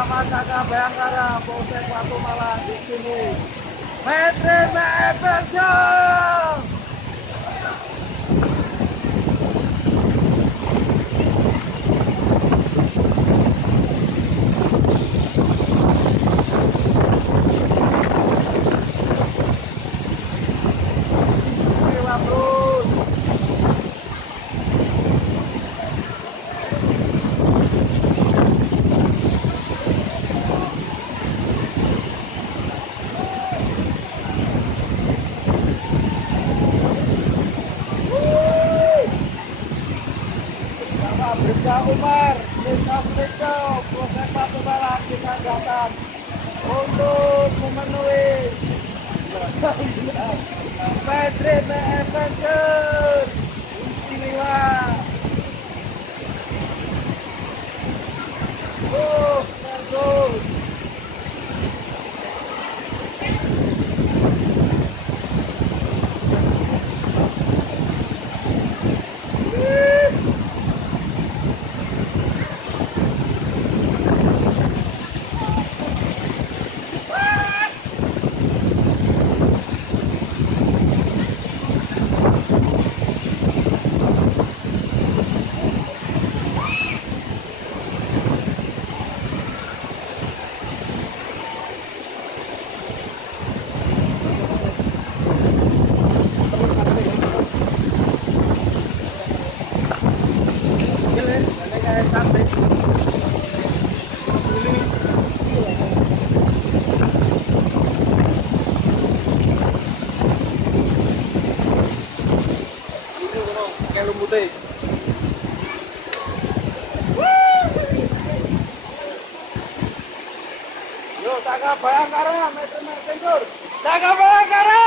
bersama Kakak Bayangkara Polsek Watu Malang di sini. Metri Adventure. Bribka Umar, Bribka Bribka, Polsek Watu Malang kita datang untuk memenuhi Metri Adventure istimewa. Bagus. Yo, Kakak Bayangkara, Metri Adventure. Kakak Bayangkara,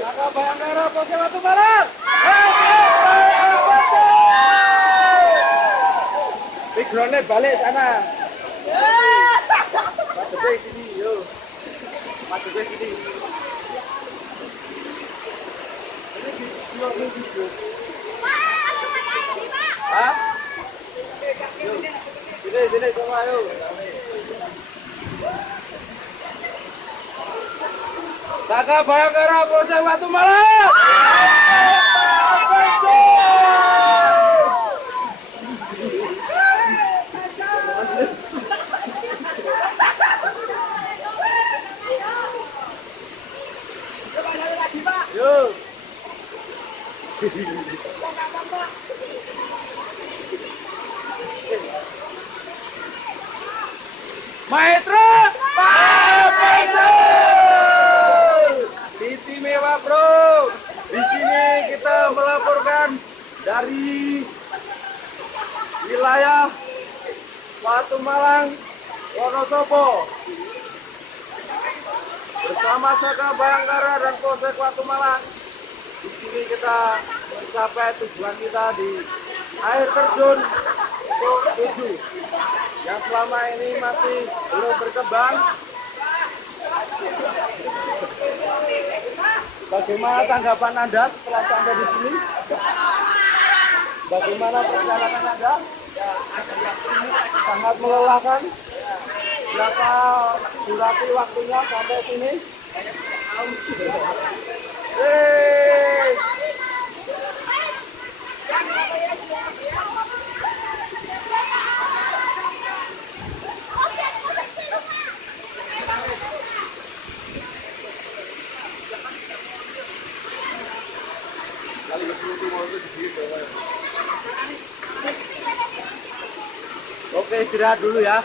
Kakak Bayangkara, Polsek Watu Malang. Backgroundnya balik sana. Madepnya sini, yo. Madepnya sini. Hah? Sini, sama ayo. Kakak Bayangkara, Polsek Watu Malang. Yo. Maestro Adventure. Istimewa, bro. Di sini kita melaporkan dari wilayah Watu Malang, Wonosobo. Bersama Kakak Bayangkara dan Polsek Watu Malang. Di sini kita mencapai tujuan kita di air terjun Pok 7 yang selama ini masih belum berkembang. Bagaimana tanggapan Anda setelah sampai di sini? Bagaimana perjalanan Anda? Sangat melelahkan. Berapa durasi waktunya sampai sini? Oke, istirahat dulu ya.